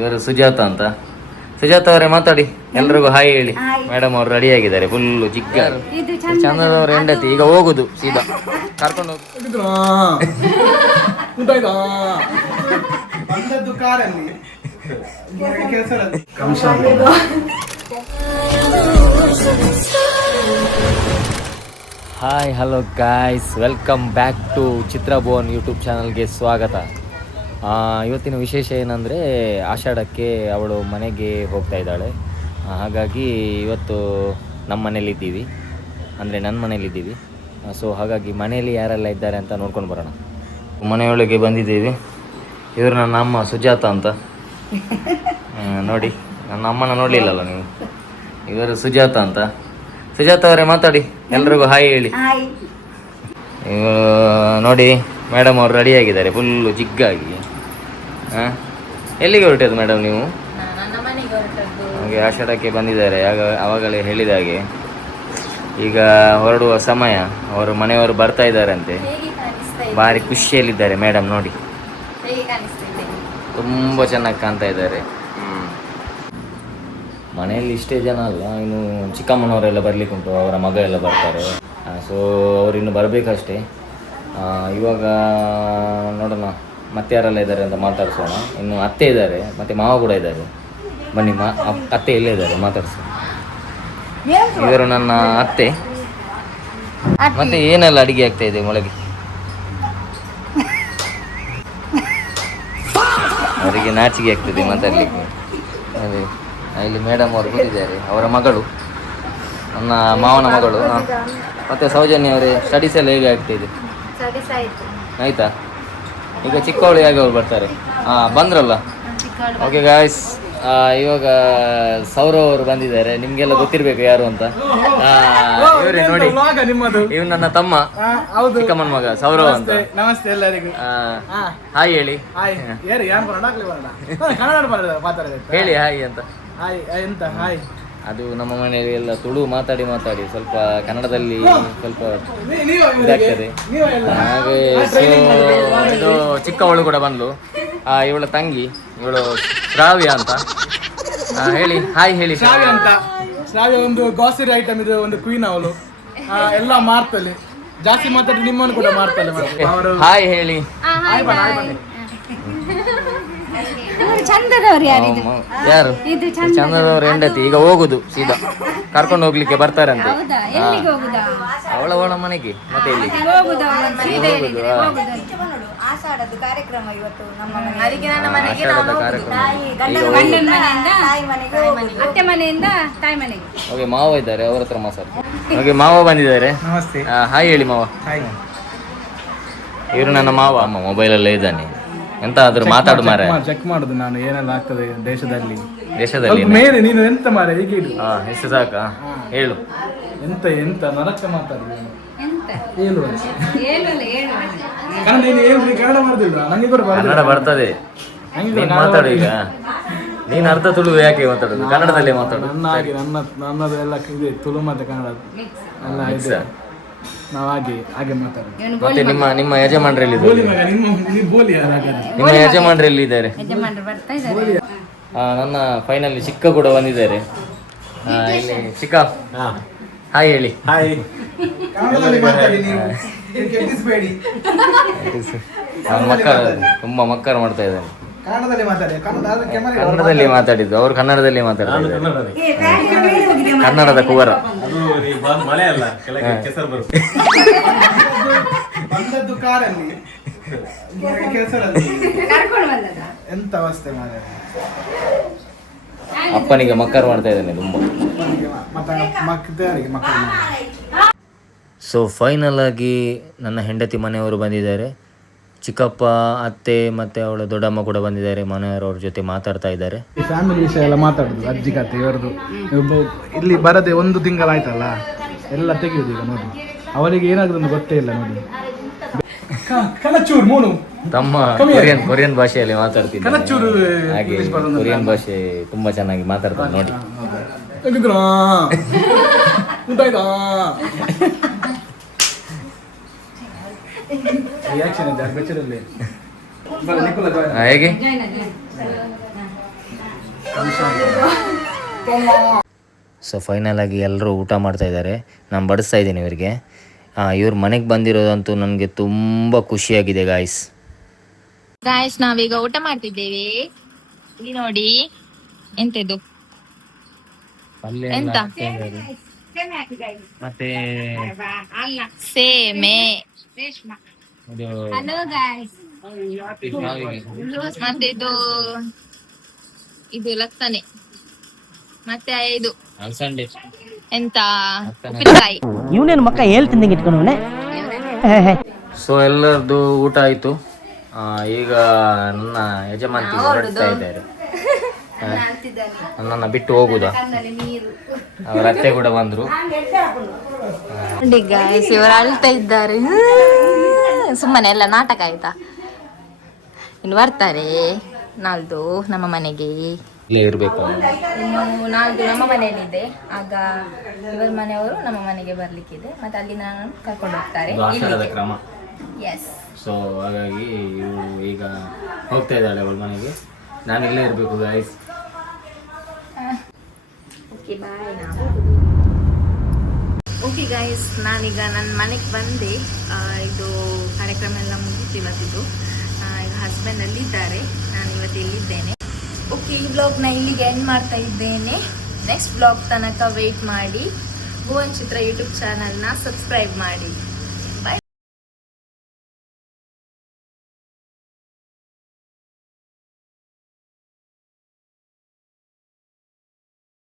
ಇವರು ಸುಜಾತ ಅಂತ. ಸುಜಾತ ಅವರೇ ಮಾತಾಡಿ, ಎಲ್ರಿಗೂ ಹಾಯ್ ಹೇಳಿ. ಮೇಡಮ್ ಅವರು ರೆಡಿ ಆಗಿದ್ದಾರೆ, ಫುಲ್ಲು ಜಿಗ್ಗ. ಚಂದದವ್ರ ಹೆಂಡತಿ ಈಗ ಹೋಗುದು ಸೀದಾ ಕರ್ಕೊಂಡು hi hello guys, welcome back to Chitrabhuvan YouTube ಚಾನಲ್ಗೆ ಸ್ವಾಗತ. ಇವತ್ತಿನ ವಿಶೇಷ ಏನಂದರೆ, ಆಷಾಢಕ್ಕೆ ಅವಳು ಮನೆಗೆ ಹೋಗ್ತಾ ಇದ್ದಾಳೆ. ಹಾಗಾಗಿ ಇವತ್ತು ನಮ್ಮ ಮನೇಲಿದ್ದೀವಿ, ಅಂದರೆ ನನ್ನ ಮನೇಲಿದ್ದೀವಿ. ಸೊ ಹಾಗಾಗಿ ಮನೆಯಲ್ಲಿ ಯಾರೆಲ್ಲ ಇದ್ದಾರೆ ಅಂತ ನೋಡ್ಕೊಂಡು ಬರೋಣ. ಮನೆಯೊಳಗೆ ಬಂದಿದ್ದೀವಿ. ಇವರು ನನ್ನ ಅಮ್ಮ ಸುಜಾತ ಅಂತ. ನೋಡಿ, ನನ್ನ ಅಮ್ಮನ ನೋಡಲಿಲ್ಲಲ್ಲ ನೀವು. ಇವರು ಸುಜಾತ ಅಂತ. ಸುಜಾತ ಅವರೇ ಮಾತಾಡಿ, ಎಲ್ರಿಗೂ ಹಾಯ್ ಹೇಳಿ. ನೋಡಿ, ಮೇಡಮ್ ಅವರು ರೆಡಿ ಆಗಿದ್ದಾರೆ, ಫುಲ್ಲು ಜಿಗ್ಗಾಗಿ. ಎಲ್ಲಿಗೆ ಹೊರಟದ್ದು ಮೇಡಮ್ ನೀವು? ಹಾಗೆ ಆಷಾಢಕ್ಕೆ ಬಂದಿದ್ದಾರೆ. ಆವಾಗಲೇ ಹೇಳಿದ ಹಾಗೆ ಈಗ ಹೊರಡುವ ಸಮಯ. ಅವರು ಮನೆಯವರು ಬರ್ತಾ ಇದ್ದಾರಂತೆ, ಭಾರಿ ಖುಷಿಯಲ್ಲಿದ್ದಾರೆ ಮೇಡಮ್. ನೋಡಿ, ತುಂಬ ಚೆನ್ನಾಗಿ ಕಾಣ್ತಾ ಇದ್ದಾರೆ. ಮನೆಯಲ್ಲಿ ಇಷ್ಟೇ ಜನ ಅಲ್ಲ, ಇನ್ನು ಚಿಕ್ಕಮ್ಮನವರೆಲ್ಲ ಬರಲಿಕ್ಕೆ ಉಂಟು, ಅವರ ಮಗ ಎಲ್ಲ ಬರ್ತಾರೆ. ಸೊ ಅವರಿನ್ನು ಬರಬೇಕಷ್ಟೇ. ಇವಾಗ ನೋಡೋಣ ಮತ್ತೆ ಯಾರೆಲ್ಲ ಇದ್ದಾರೆ ಅಂತ ಮಾತಾಡ್ಸೋಣ. ಇನ್ನು ಅತ್ತೆ ಇದ್ದಾರೆ, ಮತ್ತು ಮಾವ ಕೂಡ ಇದ್ದಾರೆ. ಬನ್ನಿ, ಅತ್ತೆ ಇಲ್ಲೇ ಇದ್ದಾರೆ, ಮಾತಾಡ್ಸೋಣ. ಇವರು ನನ್ನ ಅತ್ತೆ. ಮತ್ತೆ ಏನೆಲ್ಲ ಅಡಿಗೆ ಆಗ್ತಾ ಇದೆ ಮೊಳಗೆ? ಅವರಿಗೆ ನಾಚಿಕೆ ಆಗ್ತದೆ ಮಾತಾಡಲಿಕ್ಕೆ. ಅದೇ ಇಲ್ಲಿ ಮೇಡಮ್ ಅವರು ಕೂತಿದ್ದಾರೆ, ಅವರ ಮಗಳು, ನನ್ನ ಮಾವನ ಮಗಳು. ಮತ್ತು ಸೌಜನ್ಯ ಅವರೇ, ಸ್ಟಡೀಸ್ ಎಲ್ಲ ಹೇಗೆ ಆಗ್ತಾಯಿದೆ? ಆಯಿತಾ? ಈಗ ಚಿಕ್ಕವಳು ಹೇಗೆ ಅವ್ರು ಬರ್ತಾರೆ? ಬಂದ್ರಲ್ಲ. ಓಕೆ ಗಾಯ್ಸ್, ಇವಾಗ ಸೌರವ್ ಅವರು ಬಂದಿದ್ದಾರೆ. ನಿಮಗೆಲ್ಲ ಗೊತ್ತಿರಬೇಕು ಯಾರು ಅಂತ. ಇವರೇ ನೋಡಿ, ಇವ್ ನನ್ನ ತಮ್ಮ, ಚಿಕ್ಕಮ್ಮನ ಮಗ ಸೌರವ್ ಅಂತ. ನಮಸ್ತೆ ಎಲ್ಲರಿಗೂ. ಹಾಯ್ ಹೇಳಿ. ಹೇಳಿ ಹಾಯ್ ಅಂತ. ಎಂತ ಹಾಯ್? ಅದು ನಮ್ಮ ಮನೆಯಲ್ಲಿ ಎಲ್ಲ ತುಳು ಮಾತಾಡಿ ಸ್ವಲ್ಪ ಕನ್ನಡದಲ್ಲಿ ಸ್ವಲ್ಪ ಇದಾಗ್ತದೆ. ಹಾಗೆ ಇದು ಚಿಕ್ಕವಳು ಕೂಡ ಬಂದ್ಲು, ಇವಳ ತಂಗಿ, ಇವಳು ಶ್ರಾವ್ಯ ಅಂತ. ಹೇಳಿ ಹಾಯ್ ಹೇಳಿ. ಶ್ರಾವ್ಯ ಅಂತ. ಶ್ರಾವ್ಯ ಒಂದು ಗ್ರಾಸರಿ ಐಟಮ್ ಇದೆ, ಒಂದು ಕ್ವೀನ್ ಅವಳು. ಎಲ್ಲ ಮಾರ್ತಾಳೆ, ಜಾಸ್ತಿ ಮಾತಾಡಿ ನಿಮ್ಮನ್ನು ಕೂಡ ಮಾರ್ತಾಳೆ. ಹಾಯ್ ಹೇಳಿ. ಚಂದದವ್ರು ಯಾರಿದು? ಯಾರು? ಚಂದದವ್ರ ಹೆಂಡತಿ ಈಗ ಹೋಗುದು ಸೀದಾ ಕರ್ಕೊಂಡು ಹೋಗ್ಲಿಕ್ಕೆ ಬರ್ತಾರಂತೆ. ಅವಳ ಮನೆಗೆ. ಮತ್ತೆ ಎಲ್ಲಿ ಆಷಾಢದ ಕಾರ್ಯಕ್ರಮ ಇವತ್ತು ನಮ್ಮ ಅತ್ತೆ ಮನೆಯಿಂದ ತಾಯಿ ಮನೆಗೆ. ಓಕೆ, ಮಾವ ಇದ್ದಾರೆ, ಅವ್ರ ಹತ್ರ ಮಾತಾಡ್ತಾರೆ. ಓಕೆ, ಮಾವ ಬಂದಿದ್ದಾರೆ. ನಮಸ್ತೆ. ಹಾಯ್ ಹೇಳಿ ಮಾವ. ಇವರು ನನ್ನ ಮಾವ. ಅಮ್ಮ ಮೊಬೈಲಲ್ಲೇ ಇದ್ದಾನೆ. ಎಂತ ಆದ್ರೂ ಮಾತಾಡು ಮಾರ. ಚೆಕ್ ಮಾಡುದು ನಾನು ಏನೆಲ್ಲ ಆಗ್ತದೆ ದೇಶದಲ್ಲಿ. ಮೇಲೆ ನೀನು ಎಂತ ಮಾರ ಹೀಗೆ ಇಡು. ಎಷ್ಟು ಸಾಕ ಹೇಳು. ಎಂತ ನರಕ ಮಾತಾಡುದು ಹೇಳು. ಕನ್ನಡ ಮಾಡುದಿಲ್ಲ ನಂಗೆ ಕೂಡ ಕನ್ನಡ ಬರ್ತದೆ. ನೀನ್ ಮಾತಾಡು ಈಗ. ನೀನ್ ಅರ್ಧ ತುಳು ಯಾಕೆ ಮಾತಾಡುದು? ಕನ್ನಡದಲ್ಲಿ ಮಾತಾಡು. ನನ್ನದು ಎಲ್ಲ ಇದೆ, ತುಳು ಮತ್ತೆ ಕನ್ನಡ ಎಲ್ಲ ಇದೆ. ನಾವು ಹಾಗೆ ಮಾತಾಡೋದು. ಮತ್ತೆ ನಿಮ್ಮ ಯಜಮಾನ್ರಲ್ಲಿ ನಿಮ್ಮ ಯಜಮಾನ್ರಲ್ಲಿ ಇದ್ದಾರೆ. ನನ್ನ ಫೈನಲಿ ಚಿಕ್ಕ ಕೂಡ ಬಂದಿದ್ದಾರೆ. ಇಲ್ಲಿ ಚಿಕ್ಕ ಹಾಯ್ ಹೇಳಿ. ತುಂಬಾ ಮಕ್ಕಳು ಮಾಡ್ತಾ ಇದ್ದಾರೆ. ಕನ್ನಡದಲ್ಲಿ ಮಾತಾಡಿದ್ದು ಅವರು, ಕನ್ನಡದಲ್ಲಿ ಮಾತಾಡ್ತಾರೆ. ಕನ್ನಡದ ಕುವರ. ಎಂತ ಅವಸ್ಥೆ ಮಾರ. ಅಪ್ಪನಿಗೆ ಮಕ್ಕಳು ಮಾಡ್ತಾ ಇದ್ದಾನೆ ತುಂಬಾ. ಸೊ ಫೈನಲ್ ಆಗಿ ನನ್ನ ಹೆಂಡತಿ ಮನೆಯವರು ಬಂದಿದ್ದಾರೆ. ಚಿಕ್ಕಪ್ಪ, ಅತ್ತೆ ಮತ್ತು ಅವಳ ದೊಡ್ಡಮ್ಮ ಕೂಡ ಬಂದಿದ್ದಾರೆ. ಮನೆಯವರವ್ರ ಜೊತೆ ಮಾತಾಡ್ತಾ ಇದ್ದಾರೆ. ಈ ಫ್ಯಾಮಿಲಿ ವಿಷಯ ಎಲ್ಲ ಮಾತಾಡುದು, ಅಜ್ಜಿ ಕತೆ ಇವರದು. ಇಲ್ಲಿ ಬರದೆ 1 ತಿಂಗಳಾಯ್ತಲ್ಲ, ಎಲ್ಲ ತೆಗೆಯುದು ಈಗ ನೋಡಿ. ಅವರಿಗೆ ಏನಾಗುದು ಗೊತ್ತೇ ಇಲ್ಲ ನೋಡಿ. ಕನಚೂರ್ ಮೂನು ತಮ್ಮ ಕೊರಿಯನ್ ಭಾಷೆಯಲ್ಲಿ ಮಾತಾಡ್ತಿದ್ದಾರೆ. ಹಾಗೆ ಕೊರಿಯನ್ ಭಾಷೆ ತುಂಬಾ ಚೆನ್ನಾಗಿ ಮಾತಾಡ್ತಾರೆ ನೋಡಿ. ರಿಯಾಕ್ಷನ್ ಇದೆ ಬೆಚ್ಚರಲ್ಲಿ. ಹೇಗೆ ಸೊ ಫೈನಲ್ ಆಗಿ ಎಲ್ಲರೂ ಊಟ ಮಾಡ್ತಾ ಇದ್ದಾರೆ. ನಾನು ಬಡಿಸ್ತಾ ಇದ್ದೀನಿ ಇವರಿಗೆ. ಇವ್ರ ಮನೆಗೆ ಬಂದಿರೋದಂತೂ ನನಗೆ ತುಂಬ ಖುಷಿಯಾಗಿದೆ ಗಾಯ್ಸ್. ನಾವೀಗ ಊಟ ಮಾಡ್ತಿದ್ದೇವೆ. ಇಲ್ಲಿ ನೋಡಿ ಎಂತದು ಎಂತ ಮತ್ತೆ ಸೇಮೆ ಮತ್ತೆ ಇದು ಲತ್ತನೆ ಮತ್ತೆ ಇದು ಎಂತ ಉಪ್ಪಿನಕಾಯಿ. ಇವನೇನು ಮಕ್ಕ ಹೇಳ್ತಿದ್ದಂಗೆ ಇಟ್ಕೊಂಡವನೆ. ಸೊ ಎಲ್ಲರದ್ದು ಊಟ ಆಯಿತು. ಈಗ ನನ್ನ ಯಜಮಾನ್ತಿ ಹೊರಡ್ತಾ ಇದ್ದಾರೆ. ನನ್ನನ್ನು ಬಿಟ್ಟು ಹೋಗುದಾ? ಅವರ ಅತ್ತೆ ಕೂಡ ಬಂದರು. ಇವರು ಅಳ್ತಾ ಇದ್ದಾರೆ. ಸುಮ್ಮನೆ ಎಲ್ಲ ನಾಟಕ ಆಯ್ತಾ? ಇನ್ನು ಬರ್ತಾರೆ ನಾಳ್ದು ನಮ್ಮ ಮನೆಗೆ. ಇಲ್ಲೇ ಇರಬೇಕು. ಇನ್ನು ನಾಳ್ದು ನಮ್ಮ ಮನೆಯಲ್ಲಿದೆ. ಆಗ ಇವರ ಮನೆಯವರು ನಮ್ಮ ಮನೆಗೆ ಬರ್ಲಿಕ್ಕಿದೆ. ಮತ್ತೆ ಅಲ್ಲಿ ನಾನು ಕರ್ಕೊಂಡು ಹೋಗ್ತಾರೆ. ಆಚಾರದ ಕ್ರಮ. ಎಸ್. ಸೊ ಹಾಗಾಗಿ ಇವು ಈಗ ಹೋಗ್ತಾ ಇದ್ದಾಳೆ ಅವಳ ಮನೆಗೆ. ನಾನು ಇಲ್ಲೇ ಇರಬೇಕು guys. Okay bye. Okay guys, ನಾನೀಗ ನನ್ನ ಮನೆಗೆ ಬಂದೆ. ಇದು ಕಾರ್ಯಕ್ರಮ ಎಲ್ಲ ಮುಗಿತು ಇವತ್ತಿದ್ದು. ಈಗ ಹಸ್ಬೆಂಡ್ ಅಲ್ಲಿದ್ದಾರೆ, ನಾನು ಇವತ್ತು ಇಲ್ಲಿದ್ದೇನೆ. ಓಕೆ, ಈ ಬ್ಲಾಗ್ನ ಇಲ್ಲಿಗೆ ಎಂಡ್ ಮಾಡ್ತಾ ಇದ್ದೇನೆ. ನೆಕ್ಸ್ಟ್ ಬ್ಲಾಗ್ ತನಕ ವೆಯ್ಟ್ ಮಾಡಿ. ಭುವನ್ ಚಿತ್ರ ಯೂಟ್ಯೂಬ್ ಚಾನಲ್ನ ಸಬ್ಸ್ಕ್ರೈಬ್ ಮಾಡಿ.